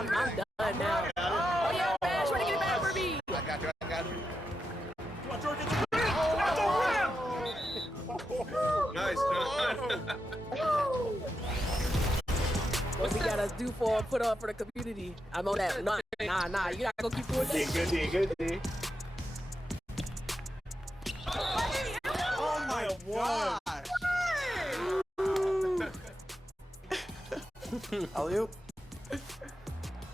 I'm done now. Oh, yeah, Bash, trying to get it back for me. I got you. Come on, Jordan, get the rim. Nice. What we gotta do for put on for the community? I'm on that. Nah. You gotta go keep doing this. Good. Oh my God. Alley-oop.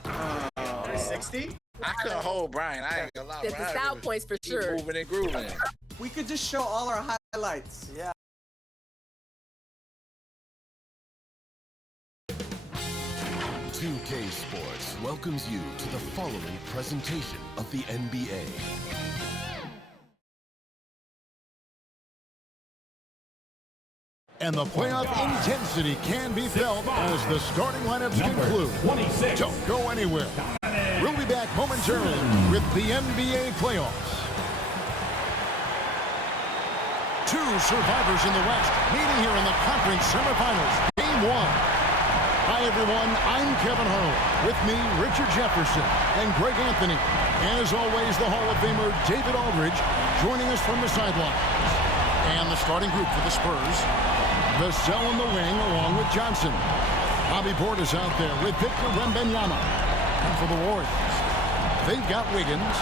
360? I couldn't hold Brian. I ain't gonna lie. It's the style points for sure. Moving and grooving. We could just show all our highlights. Yeah. BbyBoy Sports welcomes you to the following presentation of the NBA. And the playoff intensity can be felt as the starting lineups conclude. 26. Don't go anywhere. We'll be back momentarily with the NBA playoffs. Two survivors in the West meeting here in the conference semifinals. Game 1. Hi, everyone. I'm Kevin Harlan. With me, Richard Jefferson and Greg Anthony. And as always, the Hall of Famer David Aldridge joining us from the sidelines. And the starting group for the Spurs. Vassell in the wing along with Johnson. Bobby Portis out there with Victor Wembanyama. And for the Warriors, they've got Wiggins.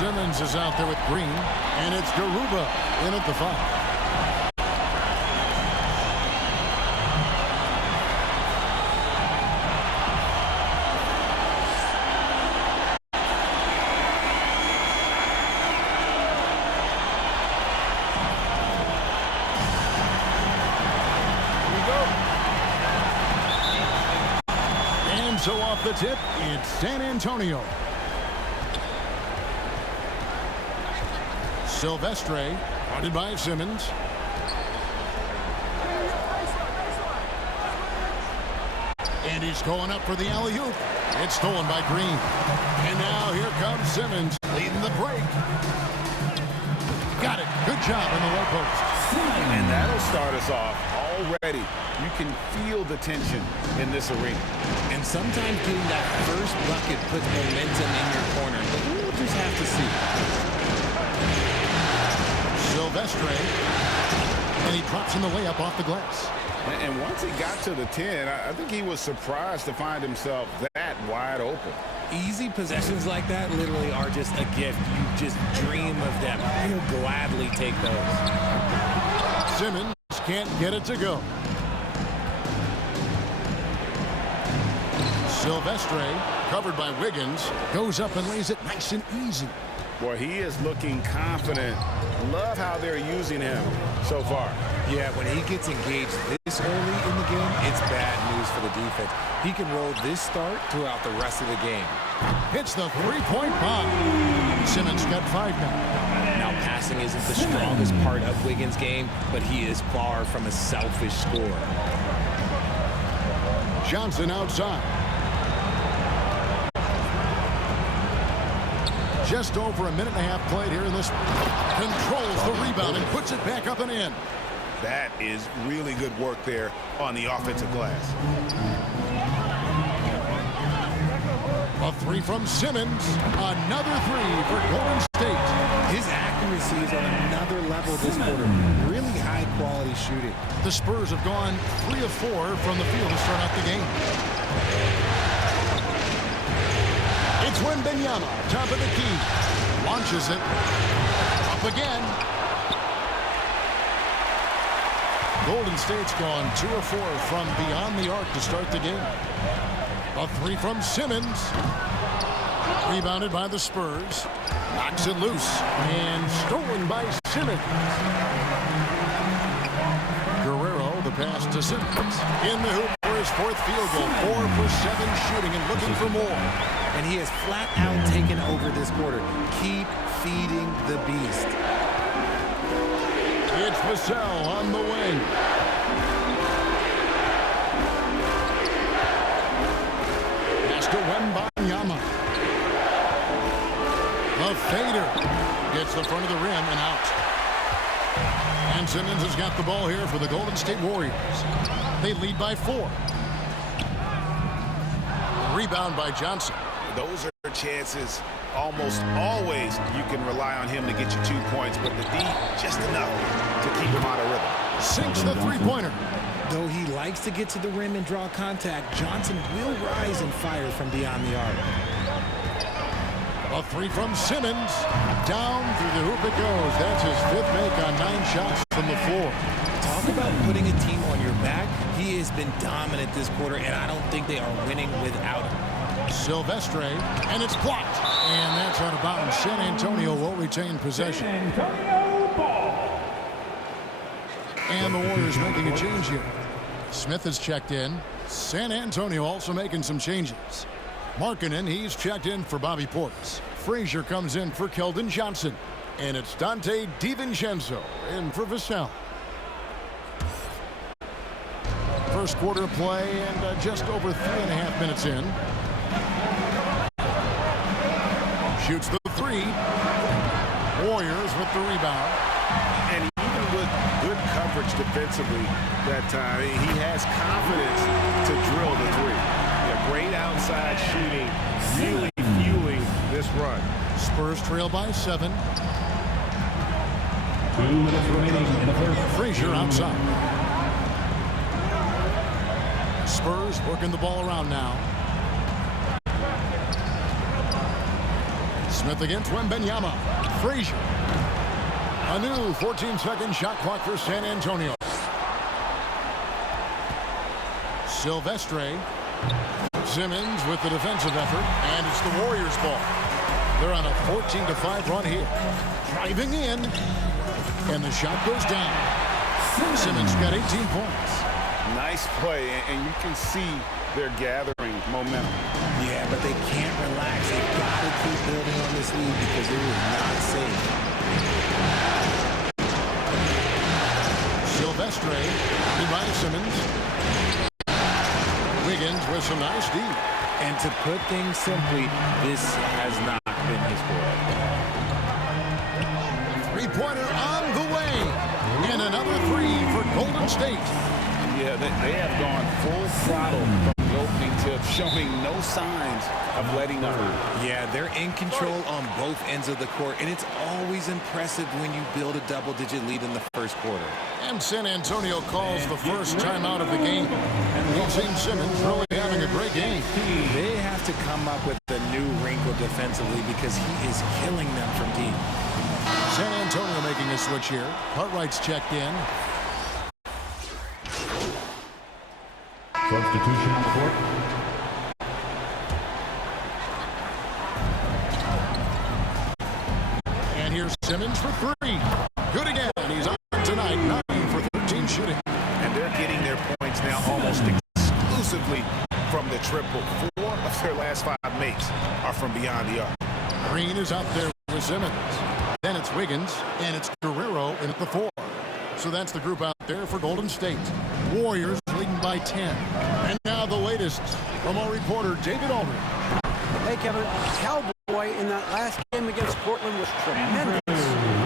Simmons is out there with Green. And it's Garuba in at the 5. So off the tip, it's San Antonio. Silvestre, guarded by Simmons. And he's going up for the alley-oop. It's stolen by Green. And now here comes Simmons, leading the break. Got it. Good job on the low post. And that'll start us off already. You can feel the tension in this arena. And sometimes getting that first bucket puts momentum in your corner. But we'll just have to see. Silvestre. And he drops in the layup off the glass. And once he got to the 10, I think he was surprised to find himself that wide open. Easy possessions like that literally are just a gift. You just dream of them. You'll gladly take those. Simmons can't get it to go. Silvestre, covered by Wiggins, goes up and lays it nice and easy. Boy, he is looking confident. Love how they're using him so far. Yeah, when he gets engaged this early in the game, it's bad news for the defense. He can roll this start throughout the rest of the game. Hits the three-point bomb. Simmons got 5 now. Now, passing isn't the strongest part of Wiggins' game, but he is far from a selfish scorer. Johnson outside. Just over a minute and a half played here in this. Controls the rebound and puts it back up and in. That is really good work there on the offensive glass. A 3 from Simmons. Another 3 for Golden State. His accuracy is on another level this quarter. Really high-quality shooting. The Spurs have gone 3 of 4 from the field to start out the game. It's Wembanyama, top of the key. Launches it. Up again. Golden State's gone 2 of 4 from beyond the arc to start the game. A 3 from Simmons. Rebounded by the Spurs. Knocks it loose. And stolen by Simmons. Guerrero, the pass to Simmons. In the hoop for his 4th field goal. 4 for 7 shooting and looking for more. And he has flat out taken over this quarter. Keep feeding the beast. It's Vassell on the wing. Pass to Wembanyama. The fader gets the front of the rim and out. And Simmons has got the ball here for the Golden State Warriors. They lead by 4. Rebound by Johnson. Those are chances almost always you can rely on him to get you 2 points, but the D just enough to keep him out of rhythm. Sinks the three-pointer. Though he likes to get to the rim and draw contact, Johnson will rise and fire from beyond the arc. A three from Simmons. Down through the hoop it goes. That's his 5th make on 9 shots from the floor. Talk about putting a team on your back. He has been dominant this quarter, and I don't think they are winning without him. Silvestre, and it's blocked. And that's out of bounds. San Antonio will retain possession. And the Warriors making a change here. Smith has checked in. San Antonio also making some changes. Markkanen, he's checked in for Bobby Portis. Frazier comes in for Keldon Johnson. And it's Dante DiVincenzo in for Vassell. First quarter play and just over 3.5 minutes in. Shoots the three. Warriors with the rebound. And even with good coverage defensively that time, he has confidence to drill the three. Yeah, great outside shooting, really fueling this run. Spurs trail by 7. 2 minutes remaining in the first. Frazier outside. Spurs working the ball around now. Smith against Wembanyama. Frazier. A new 14-second shot clock for San Antonio. Silvestre. Simmons with the defensive effort, and it's the Warriors' ball. They're on a 14-5 run here. Driving in, and the shot goes down. Simmons got 18 points. Nice play, and you can see they're gathering momentum. Yeah, but they can't relax. They've got to keep building on this lead because it is not safe. Silvestre, by Simmons. Wiggins with some nice D. And to put things simply, this has not been his forte. Three-pointer on the way. And another three for Golden State. Yeah, they have gone full throttle from the opening tip, showing no signs of letting up. Yeah, they're in control on both ends of the court, and it's always impressive when you build a double-digit lead in the first quarter. And San Antonio calls the first timeout of the game. And we've seen Simmons really having a great game. They have to come up with a new wrinkle defensively because he is killing them from deep. San Antonio making a switch here. Cartwright's checked in. Substitution on the court. And here's Simmons for 3. Good again. He's on tonight, 9 for 13 shooting. And they're getting their points now almost exclusively from the triple. 4 of their last 5 makes are from beyond the arc. Green is out there with Simmons. Then it's Wiggins, and it's Guerrero in at the 4. So that's the group out there for Golden State. Warriors leading by 10. And now the latest from our reporter, David Aldridge. Hey, Kevin. Cowboy in that last game against Portland was tremendous.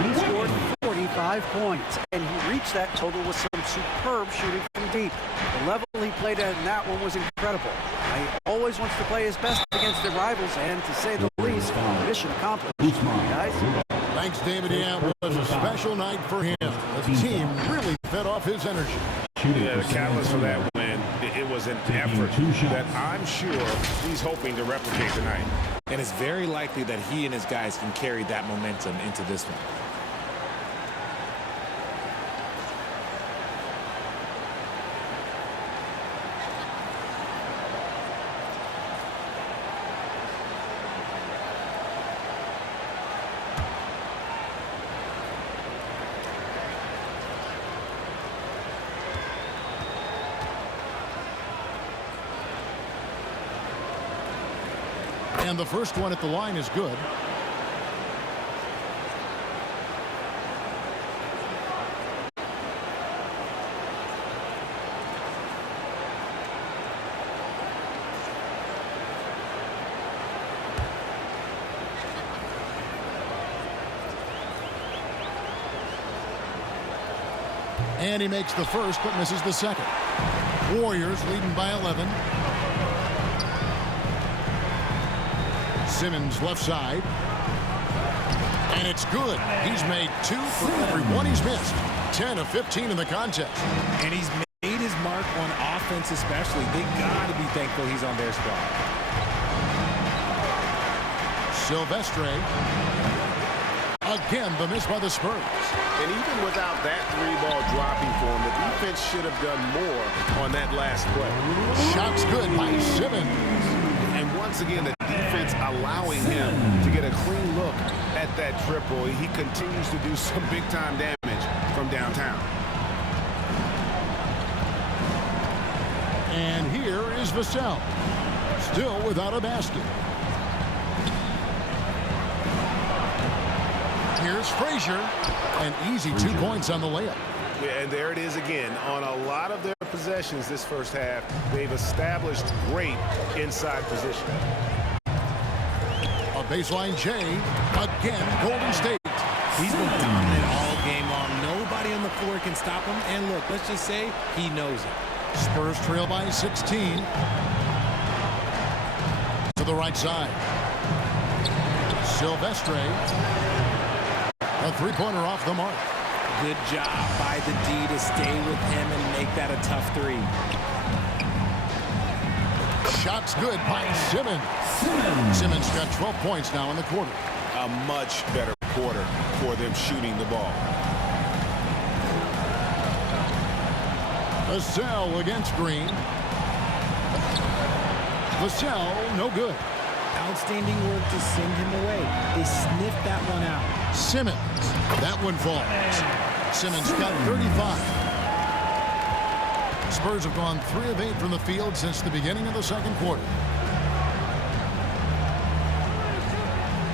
He scored 45 points, and he reached that total with some superb shooting from deep. The level he played at in that one was incredible. He always wants to play his best against their rivals, and to say the least, mission accomplished. Guys? Thanks, David. Yeah, it was a special night for him. The team really fed off his energy. Yeah, the catalyst for that win, it was an effort that I'm sure he's hoping to replicate tonight. And it's very likely that he and his guys can carry that momentum into this one. And the first one at the line is good. And he makes the first but misses the second. Warriors leading by 11. Simmons left side. And it's good. He's made 2 for every one he's missed. 10 of 15 in the contest. And he's made his mark on offense especially. They got to be thankful he's on their squad. Silvestre. Again, the miss by the Spurs. And even without that 3-ball dropping for him, the defense should have done more on that last play. Shots good by Simmons. And once again, the defense allowing him to get a clean look at that triple. He continues to do some big-time damage from downtown. And here is Vassell. Still without a basket. Here's Frazier. An easy 2 points on the layup. Yeah, and there it is again. On a lot of their possessions this first half, they've established great inside position. A baseline J. Again, Golden State. He's been dominant all game long. Nobody on the floor can stop him. And look, let's just say he knows it. Spurs trail by 16. To the right side. Silvestre. A 3-pointer off the mark. Good job by the D to stay with him and make that a tough 3. Shots good by Simmons. Simmons got 12 points now in the quarter. A much better quarter for them shooting the ball. Vassell against Green. Vassell, no good. Outstanding work to send him away. They sniffed that one out. Simmons. That one falls. Simmons got 35. Spurs have gone 3 of 8 from the field since the beginning of the second quarter.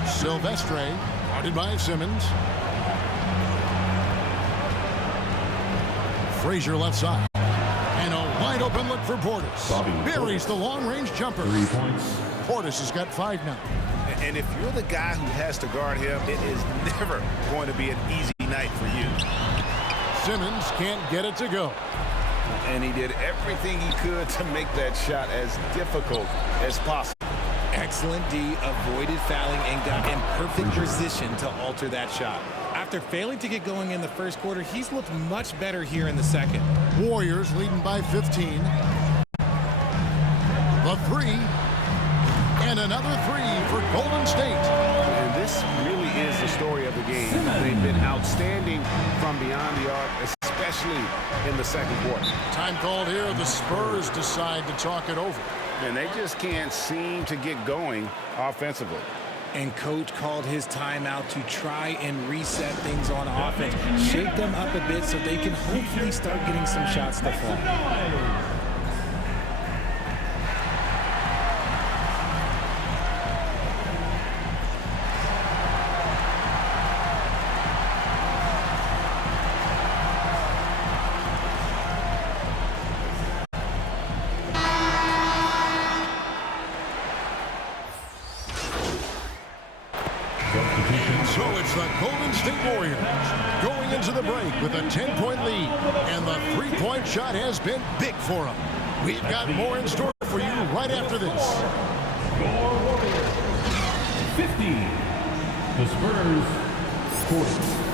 Silvestre, guarded by Simmons. Frazier left side. And a wide open look for Portis. Buries the long-range jumper. 3 points. Portis has got 5 now. And if you're the guy who has to guard him, it is never going to be an easy night for you. Simmons can't get it to go. And he did everything he could to make that shot as difficult as possible. Excellent D, avoided fouling and got in perfect position to alter that shot. After failing to get going in the first quarter, he's looked much better here in the second. Warriors leading by 15. The 3. And another 3 for Golden State. And this really is the story of the game. They've been outstanding from beyond the arc, especially in the second quarter. Time called here. The Spurs decide to talk it over. And they just can't seem to get going offensively. And coach called his timeout to try and reset things on offense. Shake them up a bit so they can hopefully start getting some shots to fall. So it's the Golden State Warriors going into the break with a 10-point lead. And the 3-point shot has been big for them. We've got more in store for you right after this. Your Warriors 50. The Spurs 40.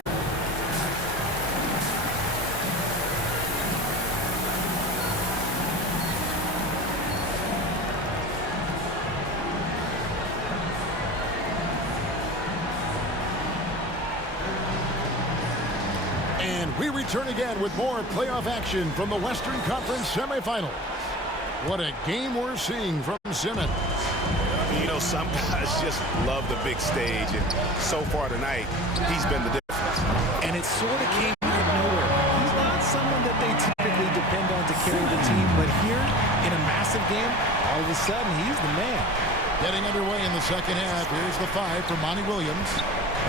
And we return again with more playoff action from the Western Conference semifinals. What a game we're seeing from Simmons. You know, some guys just love the big stage, and so far tonight, he's been the difference. And it sort of came out of nowhere. He's not someone that they typically depend on to carry the team, but here, in a massive game, all of a sudden, he's the man. Getting underway in the second half, here's the 5 for Monty Williams.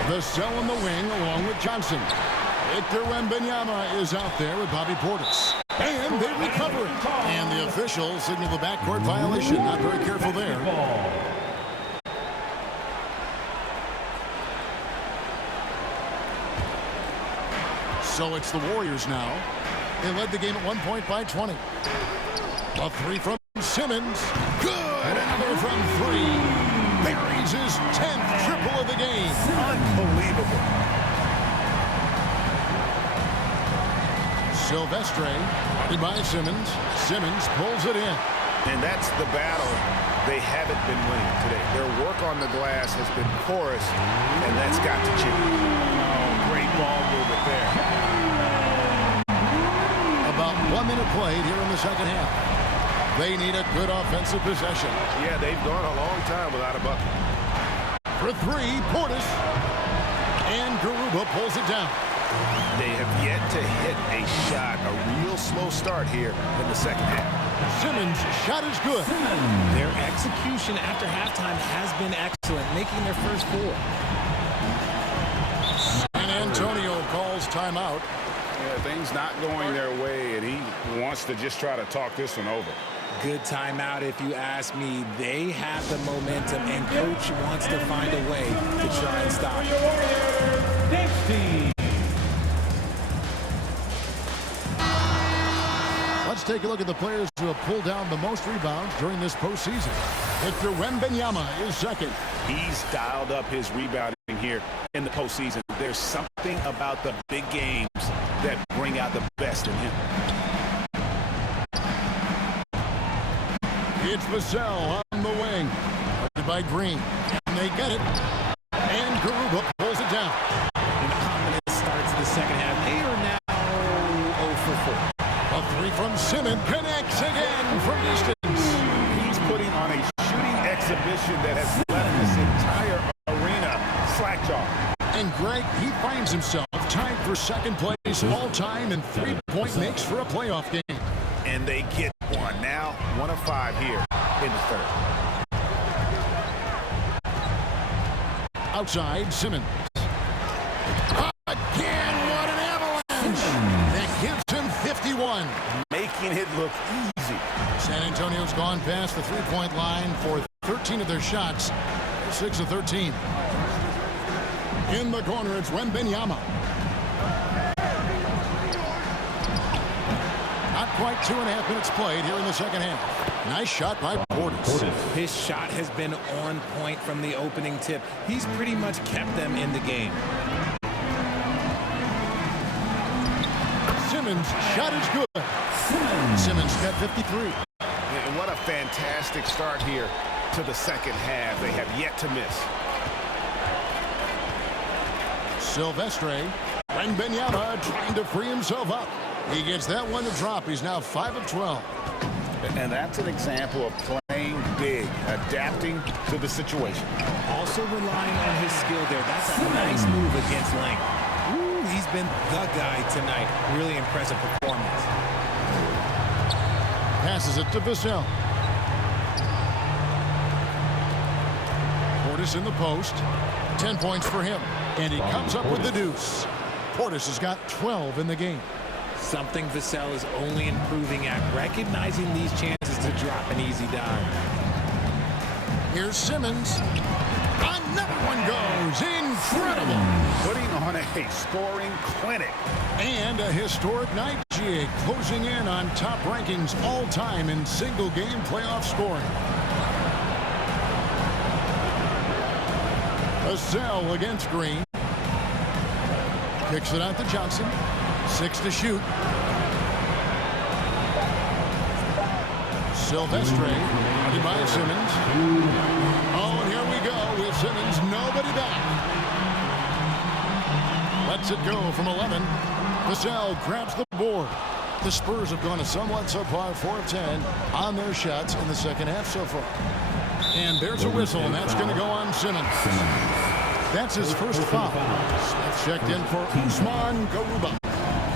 Vassell in the wing along with Johnson. Victor Wembanyama is out there with Bobby Portis. And they recover it. And the officials signal the backcourt violation. Not very careful there. So it's the Warriors now. They led the game at 1 point by 20. A 3 from Simmons. Good. Another from 3. buries his 10th triple of the game. Unbelievable. Silvestre, guarded by Simmons. Simmons pulls it in. And that's the battle they haven't been winning today. Their work on the glass has been porous, and that's got to change. Oh, great ball movement there. About 1 minute played here in the second half. They need a good offensive possession. Yeah, they've gone a long time without a bucket. For three, Portis. And Garuba pulls it down. They have yet to hit a shot, a real slow start here in the second half. Simmons' shot is good. Their execution after halftime has been excellent, making their first four. San Antonio calls timeout. Yeah, things not going their way, and he wants to just try to talk this one over. Good timeout, if you ask me. They have the momentum, and coach wants to find a way to try and stop it. Next team. Let's take a look at the players who have pulled down the most rebounds during this postseason. Victor Wembanyama is second. He's dialed up his rebounding here in the postseason. There's something about the big games that bring out the best in him. It's Vassell on the wing. Guarded by Green. And they get it. And Garuba pulls it down. An ominous start to the second half. They are now 0 for 4. A three from Simmons connects again from distance. He's putting on a shooting exhibition that has left this entire arena slack-jawed. And Greg, he finds himself tied for second place all-time in three-point makes for a playoff game. And they get one. Now 1 of 5 here in the third. Outside, Simmons. Again, what an avalanche! That gives him 51. Making it look easy. San Antonio's gone past the three-point line for 13 of their shots. 6 of 13. In the corner, it's Wembanyama. Not quite 2.5 minutes played here in the second half. Nice shot by Portis. His shot has been on point from the opening tip. He's pretty much kept them in the game. Simmons' shot is good. Simmons got 53. And what a fantastic start here to the second half. They have yet to miss. Silvestre. Wembanyama trying to free himself up. He gets that one to drop. He's now 5 of 12. And that's an example of playing big, adapting to the situation. Also relying on his skill there. That's a nice move against length. Ooh, he's been the guy tonight. Really impressive performance. Passes it to Vassell. Portis in the post. 10 points for him. And he comes up with the deuce. Portis has got 12 in the game. Something Vassell is only improving at, recognizing these chances to drop an easy dime. Here's Simmons. Another one goes. Incredible. Putting on a scoring clinic. And a historic night. GA closing in on top rankings all time in single game playoff scoring. Vassell against Green. Kicks it out to Johnson. 6 to shoot. Silvestre, guarded by Simmons. Oh, and here we go with Simmons. Nobody back. Lets it go from 11. Vassell grabs the board. The Spurs have gone a somewhat subpar 4 of 10 on their shots in the second half so far. And there's a whistle, and that's going to go on Simmons. That's his first foul. Smith checked in for Usman Garuba.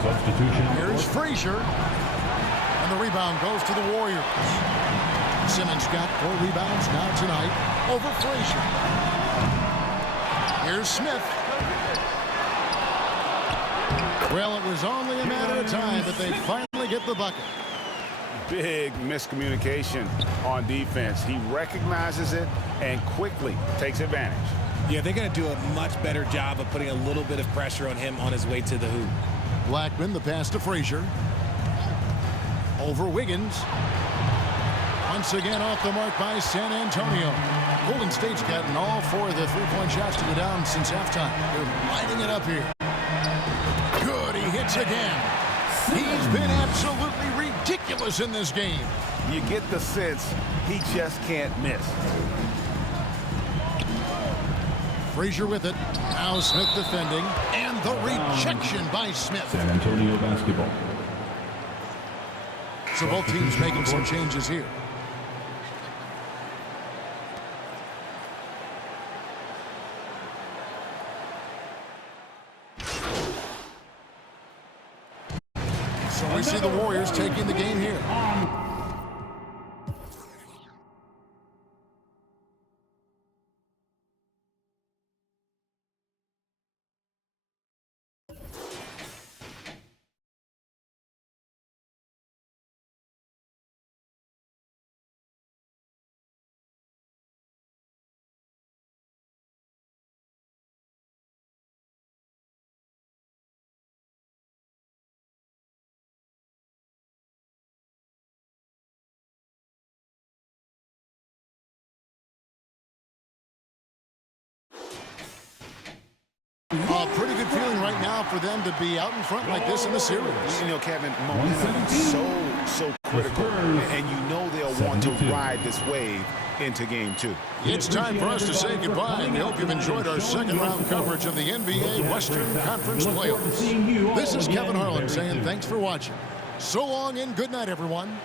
Substitution. Here's Frazier. And the rebound goes to the Warriors. Simmons got 4 rebounds now tonight over Frazier. Here's Smith. Well, it was only a matter of time, but they finally get the bucket. Big miscommunication on defense. He recognizes it and quickly takes advantage. Yeah, they're going to do a much better job of putting a little bit of pressure on him on his way to the hoop. Blackman, the pass to Frazier. Over Wiggins. Once again off the mark by San Antonio. Golden State's gotten all 4 of the three-point shots to go down since halftime. They're lighting it up here. Good, he hits again. He's been absolutely ridiculous in this game. You get the sense he just can't miss. Frazier with it. Now Smith defending. And the rejection by Smith. San Antonio basketball. So both teams making some changes here. So we see the Warriors taking the game here. A pretty good feeling right now for them to be out in front like this in the series. You know, Kevin, momentum is so critical, and you know they'll want to ride this wave into game 2. It's time for us to say goodbye, and we hope you've enjoyed our second round coverage of the NBA Western Conference Playoffs. This is Kevin Harlan saying thanks for watching. So long and good night, everyone.